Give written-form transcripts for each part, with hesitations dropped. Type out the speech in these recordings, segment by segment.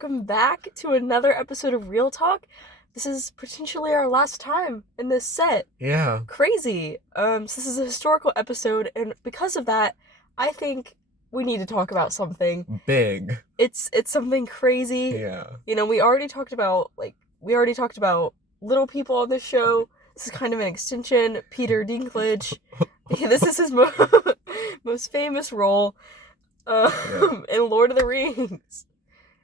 welcome back to another episode of Real Talk. This is potentially our last time in this set. Yeah. Crazy. So this is a historical episode, and because of that, I think we need to talk about something. Big. It's something crazy. Yeah. You know, we already talked about little people on this show. This is kind of an extension. Peter Dinklage. This is his most famous role in Lord of the Rings.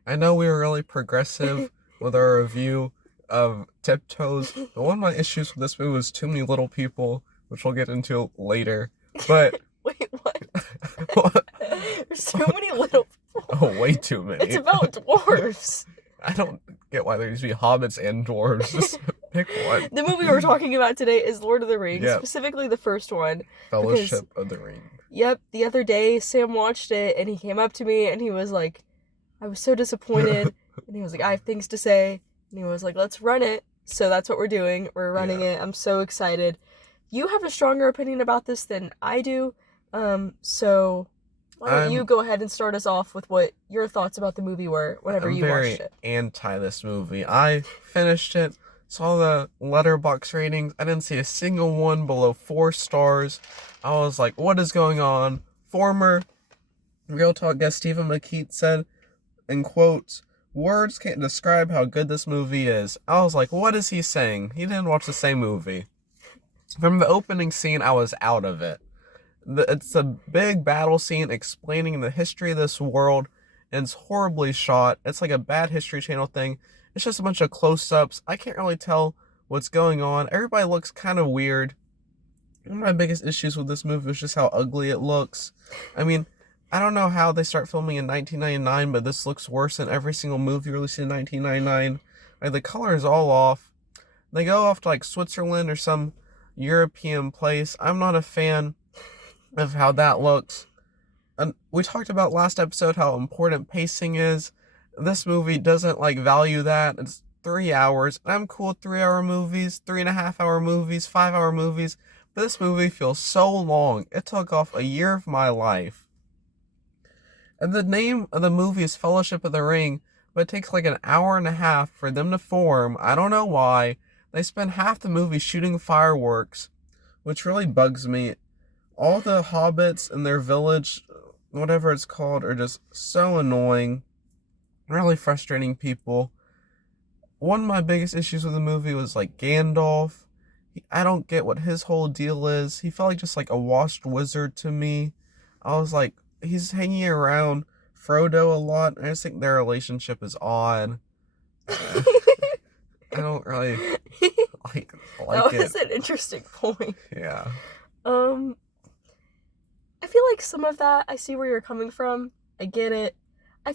I know we were really progressive with our review of Tiptoes, but one of my issues with this movie was too many little people, which we'll get into later. But Wait, what? There's so many little people. Oh, way too many. It's about dwarves. I don't get why there used to be hobbits and dwarves. Just pick one. The movie we're talking about today is Lord of the Rings, Yep. specifically the first one. Fellowship of the Ring. Yep, the other day Sam watched it and he came up to me and he was like, I was so disappointed. And he was like, I have things to say. And he was like, let's run it. So that's what we're doing. We're running it. I'm so excited. You have a stronger opinion about this than I do. So why don't you go ahead and start us off with what your thoughts about the movie were whenever you watched it. I'm very anti this movie. I finished it, saw the letterbox ratings. I didn't see a single one below 4 stars. I was like, what is going on? Former Real Talk guest Stephen McKeith said, in quotes, words can't describe how good this movie is. I was like, what is he saying? He didn't watch the same movie. From the opening scene, I was out of it. It's a big battle scene explaining the history of this world, and it's horribly shot. It's like a bad History Channel thing. It's just a bunch of close-ups. I can't really tell what's going on. Everybody looks kind of weird. One of my biggest issues with this movie is just how ugly it looks. I mean, I don't know how they start filming in 1999, but this looks worse than every single movie released in 1999. Like, the color is all off. They go off to like Switzerland or some European place. I'm not a fan of how that looks. And we talked about last episode how important pacing is. This movie doesn't like value that. It's 3 hours. I'm cool with 3-hour movies, 3.5-hour movies, 5-hour movies. But this movie feels so long. It took off a year of my life. And the name of the movie is Fellowship of the Ring, but it takes like an hour and a half for them to form. I don't know why. They spend half the movie shooting fireworks, which really bugs me. All the hobbits in their village, whatever it's called, are just so annoying. Really frustrating people. One of my biggest issues with the movie was like Gandalf. I don't get what his whole deal is. He felt like just like a washed wizard to me. I was like, he's hanging around Frodo a lot. I just think their relationship is odd. I don't really like that it. That was an interesting point. Yeah. I feel like some of that, I see where you're coming from. I get it. I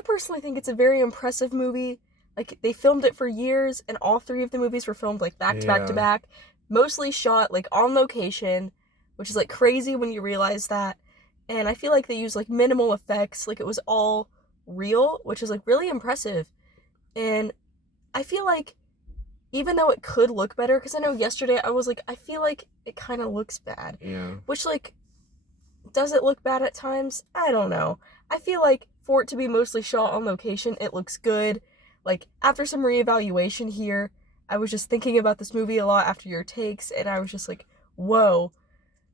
personally think it's a very impressive movie. Like, they filmed it for years, and all 3 of the movies were filmed, like, back to back to back. Mostly shot, like, on location, which is, like, crazy when you realize that. And I feel like they used, like, minimal effects. Like, it was all real, which is, like, really impressive. And I feel like, even though it could look better, because I know yesterday I was like, I feel like it kind of looks bad. Yeah. Which, like, does it look bad at times? I don't know. I feel like for it to be mostly shot on location, it looks good. Like, after some reevaluation here, I was just thinking about this movie a lot after your takes, and I was just like, whoa.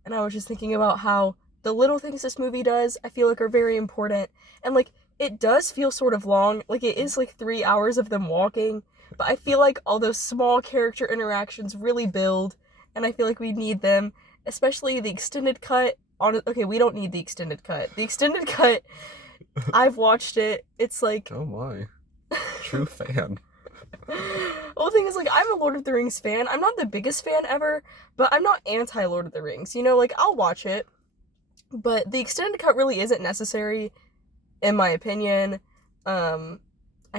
And I was just thinking about how the little things this movie does, I feel like are very important. And, like, it does feel sort of long. Like, it is, like, 3 hours of them walking. But I feel like all those small character interactions really build, and I feel like we need them, especially the extended cut. Okay, we don't need the extended cut. The extended cut, I've watched it. It's like... Oh my. True fan. Well, the thing is, like, I'm a Lord of the Rings fan. I'm not the biggest fan ever, but I'm not anti-Lord of the Rings. You know, like, I'll watch it, but the extended cut really isn't necessary, in my opinion. I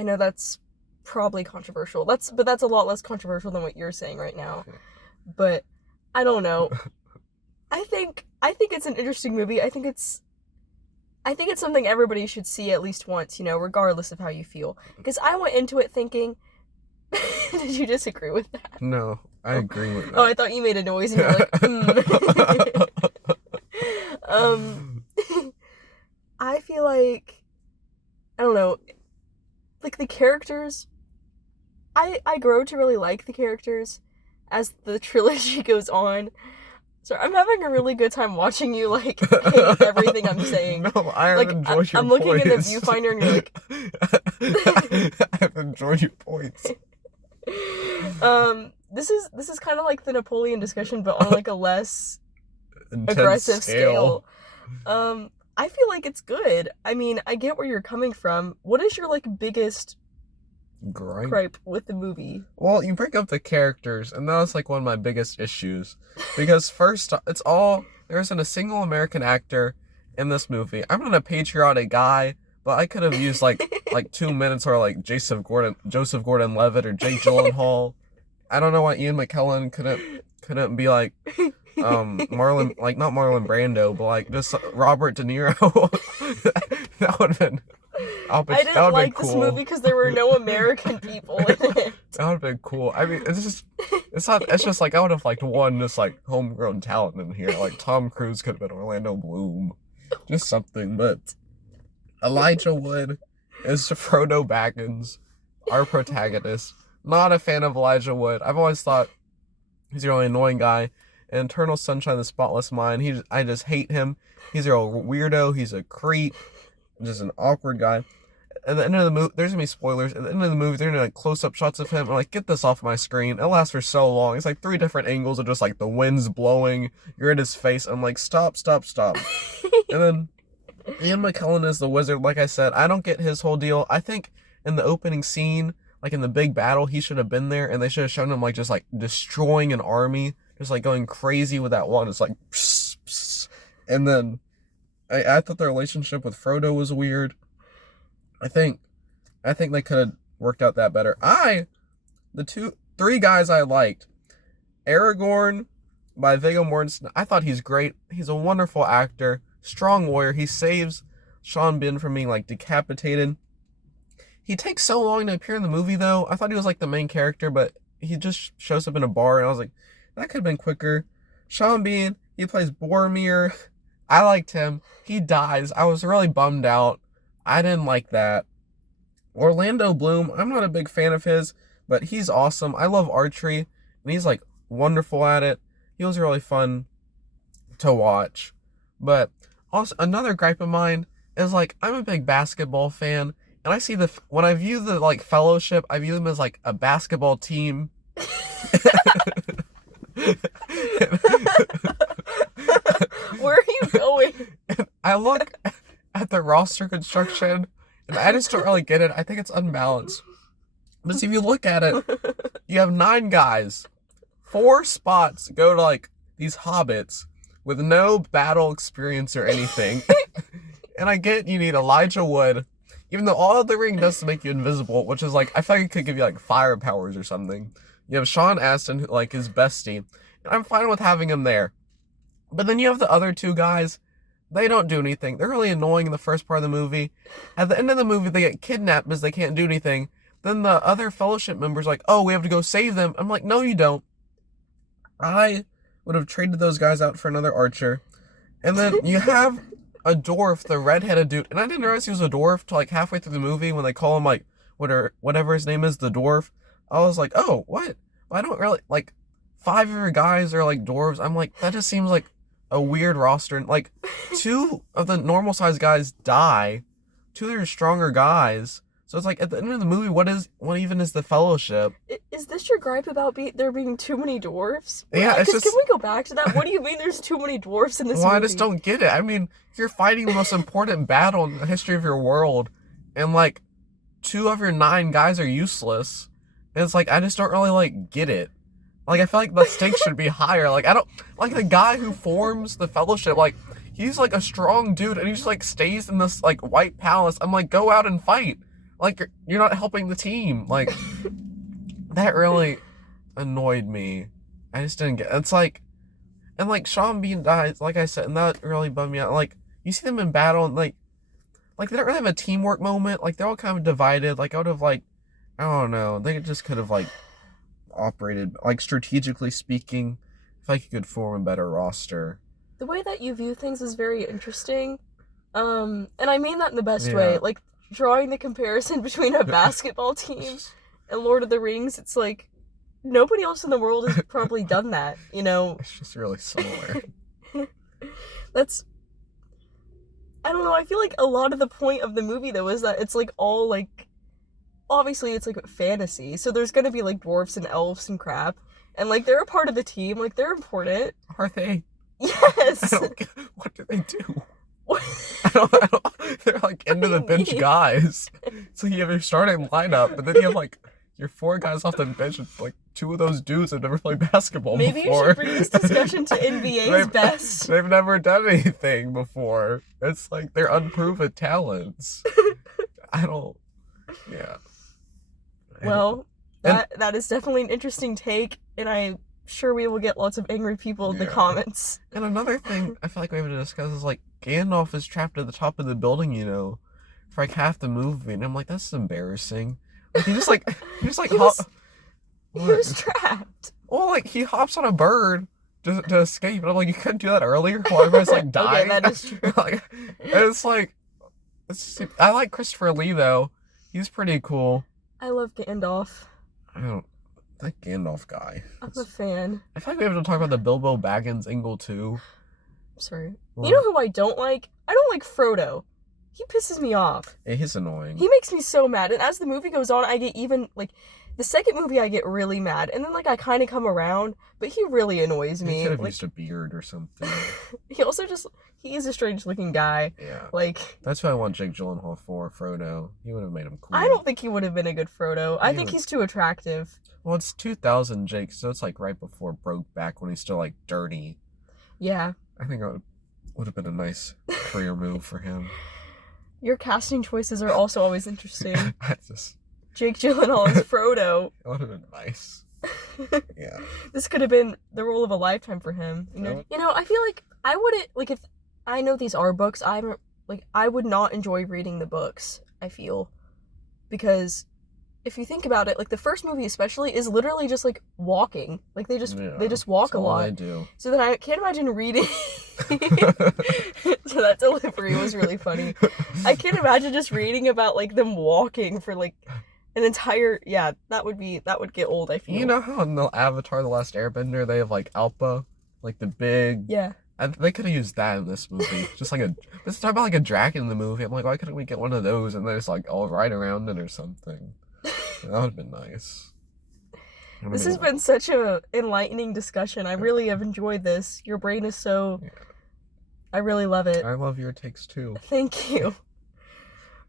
know that's probably controversial. But that's a lot less controversial than what you're saying right now. But I don't know. I think it's an interesting movie. I think it's something everybody should see at least once, you know, regardless of how you feel. Because I went into it thinking, did you disagree with that? No, I agree with that. Oh, I thought you made a noise and you're like, I feel like I don't know, like the characters, I grow to really like the characters as the trilogy goes on. So I'm having a really good time watching you like hate everything I'm saying. No, I have Like enjoyed your I'm looking in the points. viewfinder and you're like, I have enjoyed your points. this is kind of like the Napoleon discussion, but on like a less Intense aggressive scale. I feel like it's good. I mean, I get where you're coming from. What is your like biggest gripe with the movie? Well, you bring up the characters, and that was like one of my biggest issues. Because first, there isn't a single American actor in this movie. I'm not a patriotic guy, but I could have used like 2 minutes or like Joseph Gordon-Levitt, or Jake Gyllenhaal. I don't know why Ian McKellen couldn't be like Marlon, like not Marlon Brando, but like just Robert De Niro. That would have been. I didn't like cool. this movie because there were no American people in it. That would have been cool. I mean, it's just like I would have liked one just like homegrown talent in here. Like Tom Cruise could have been Orlando Bloom, just something. But Elijah Wood is Frodo Baggins, our protagonist. Not a fan of Elijah Wood. I've always thought he's a really annoying guy. In Eternal Sunshine of the Spotless Mind, I just hate him. He's a weirdo. He's a creep. Just an awkward guy. At the end of the movie, there's gonna be spoilers. At the end of the movie, they're gonna like close-up shots of him. I'm like, get this off my screen. It lasts for so long. It's like 3 different angles of just like the wind's blowing. You're in his face. I'm like, stop. And then Ian McKellen is the wizard. Like I said, I don't get his whole deal. I think in the opening scene, like in the big battle, he should have been there, and they should have shown him like just like destroying an army, just like going crazy with that one. It's like, pss, pss. And then I thought the relationship with Frodo was weird. I think they could have worked out that better. The 3 guys I liked, Aragorn by Viggo Mortensen. I thought he's great. He's a wonderful actor, strong warrior. He saves Sean Bean from being like decapitated. He takes so long to appear in the movie though. I thought he was like the main character, but he just shows up in a bar, and I was like, that could have been quicker. Sean Bean, he plays Boromir. I liked him. He dies. I was really bummed out. I didn't like that. Orlando Bloom, I'm not a big fan of his, but he's awesome. I love archery, and he's like wonderful at it. He was really fun to watch. But also another gripe of mine is like I'm a big basketball fan, and I see when I view the like Fellowship, I view them as like a basketball team. Where are you going? And I look at the roster construction, and I just don't really get it. I think it's unbalanced. But see, if you look at it, you have 9 guys. 4 spots go to like these hobbits with no battle experience or anything. And I get you need Elijah Wood, even though all of the ring does to make you invisible, which is like, I feel like it could give you like fire powers or something. You have Sean Astin, like his bestie, and I'm fine with having him there. But then you have the other 2 guys. They don't do anything. They're really annoying in the first part of the movie. At the end of the movie, they get kidnapped because they can't do anything. Then the other Fellowship members are like, oh, we have to go save them. I'm like, no, you don't. I would have traded those guys out for another archer. And then you have a dwarf, the redheaded dude. And I didn't realize he was a dwarf till like halfway through the movie when they call him like, whatever his name is, the dwarf. I was like, oh, what? I don't really, like, 5 of your guys are like dwarves. I'm like, that just seems like a weird roster. And like 2 of the normal sized guys die. 2 of your stronger guys. So it's like at the end of the movie, what even is the Fellowship? Is this your gripe about there being too many dwarves? Yeah, it's just. Can we go back to that? What do you mean there's too many dwarves in this movie? I just don't get it. I mean, you're fighting the most important battle in the history of your world, and like 2 of your 9 guys are useless. And it's like I just don't really like get it. Like I feel like the stakes should be higher. Like I don't like the guy who forms the Fellowship. Like he's like a strong dude, and he just like stays in this like white palace. I'm like, go out and fight. Like, you're not helping the team. Like, that really annoyed me. I just didn't get it. It's like, and like, Sean Bean dies, like I said, and that really bummed me out. Like, you see them in battle, and like they don't really have a teamwork moment. Like, they're all kind of divided. Like, I would have, like, I don't know. They just could have, like, operated, like, strategically speaking, if I could form a better roster. The way that you view things is very interesting. And I mean that in the best way. Like, drawing the comparison between a basketball team and Lord of the Rings, it's like nobody else in the world has probably done that, you know? It's just really similar. That's, I don't know, I feel like a lot of the point of the movie, though, is that it's, like, all, like, obviously it's, like, fantasy, so there's gonna be, like, dwarfs and elves and crap, and, like, they're a part of the team, like, they're important. Are they? Yes! What do they do? What? They're, like, What end do of the you bench mean? guys. So you have your starting lineup, but then you have, like, your 4 guys off the bench, and, like, 2 of those dudes have never played basketball Maybe before. you should bring this discussion to NBA's best. They've never done anything before. It's like they're unproven talents. Yeah. Well, that is definitely an interesting take, and I'm sure we will get lots of angry people in the comments. And another thing I feel like we have to discuss is, like, Gandalf is trapped at the top of the building, you know, for, like, half the movie, and I'm like, that's embarrassing. Like, he was trapped. Well, like, he hops on a bird to escape, and I'm like, you couldn't do that earlier while everybody's, like, dying? Okay, that is true. Like, it's like, I like Christopher Lee, though. He's pretty cool. I love Gandalf. That Gandalf guy. I'm a fan. I feel like we have to talk about the Bilbo Baggins angle, too. I'm sorry. Well, You know who I don't like? I don't like Frodo. He pisses me off. yeah, he's annoying. He makes me so mad, and as the movie goes on, I get even, like, the second movie I get really mad, and then, like, I kind of come around, but he really annoys me. He could have like, used a beard or something. he also just, he is a strange-looking guy. Yeah. Like, That's who I want Jake Gyllenhaal for, Frodo. He would have made him cool. I don't think he would have been a good Frodo. I think he's too attractive. Well, it's 2000, Jake, so it's, like, right before Brokeback when he's still, like, dirty. Yeah. I think it would have been a nice career move for him. Your casting choices are also always interesting. Just... Jake Gyllenhaal as Frodo. It would have been nice. Yeah. This could have been the role of a lifetime for him. You know, I feel like I wouldn't, like, if I know these are books, I would not enjoy reading the books, I feel. Because if you think about it, like, the first movie especially is literally just, like, walking. Like, they just walk a lot. They do. So then I can't imagine reading. So that delivery was really funny. I can't imagine just reading about, like, them walking for, like, an entire, that would get old, I feel. You know how in the Avatar The Last Airbender they have, like, Alpa? Like, the big... Yeah. They could have used that in this movie. Just like let's talk about, like, a dragon in the movie. I'm like, why couldn't we get one of those and then just, like, all ride around it or something? That would have been nice. This has been such a enlightening discussion. I really have enjoyed this. Your brain is so... Yeah. I really love it. I love your takes, too. Thank you.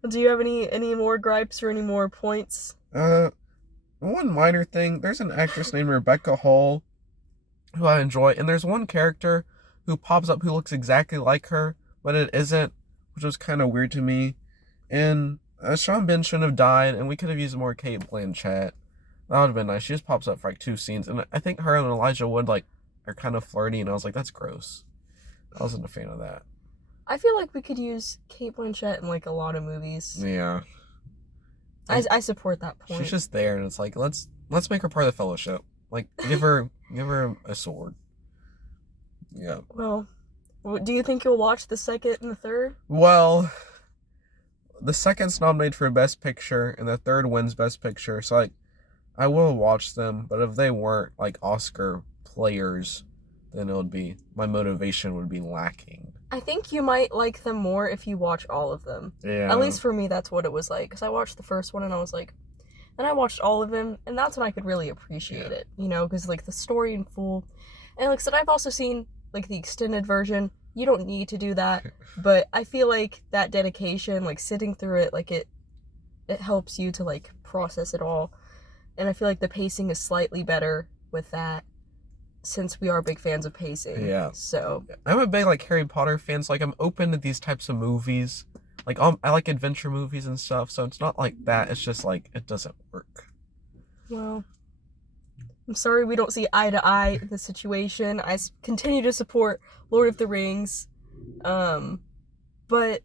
Do you have any more gripes or any more points? One minor thing. There's an actress named Rebecca Hall who I enjoy, and there's one character who pops up who looks exactly like her, but it isn't, which was kind of weird to me. And Sean Ben shouldn't have died, and we could have used more Kate Blanchett. That would have been nice. She just pops up for, like, 2 scenes, and I think her and Elijah Wood, like, are kind of flirty, and I was like, that's gross. I wasn't a fan of that. I feel like we could use Kate Blanchett in, like, a lot of movies. Yeah. I support that point. She's just there, and it's like, let's make her part of the Fellowship. Like, give her a sword. Yeah. Well, do you think you'll watch the second and the third? Well, the second's nominated for Best Picture, and the third wins Best Picture, so, like, I will watch them, but if they weren't, like, Oscar players, then my motivation would be lacking. I think you might like them more if you watch all of them. Yeah. At least for me, that's what it was like. Because I watched the first one and I was like... Then I watched all of them, and that's when I could really appreciate it. You know, because, like, the story in full... And, like I said, I've also seen, like, the extended version. You don't need to do that. But I feel like that dedication, like, sitting through it, like, it helps you to, like, process it all. And I feel like the pacing is slightly better with that. Since we are big fans of pacing. Yeah. So. I'm a big, like, Harry Potter fan, so, like, I'm open to these types of movies. Like, I like adventure movies and stuff, so it's not like that. It's just, like, it doesn't work. Well, I'm sorry we don't see eye to eye in this situation. I continue to support Lord of the Rings. But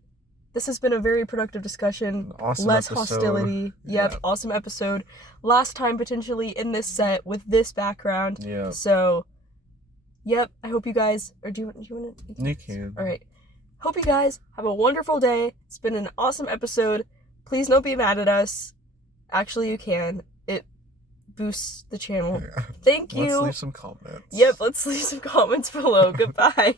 this has been a very productive discussion. Awesome Less episode. hostility. Yep, awesome episode. Last time potentially in this set with this background. Yeah. So, yep, I hope you guys... Or do you want to... You can. All right. Hope you guys have a wonderful day. It's been an awesome episode. Please don't be mad at us. Actually, you can. It boosts the channel. Thank Let's you. leave some comments. Yep, let's leave some comments below. Goodbye.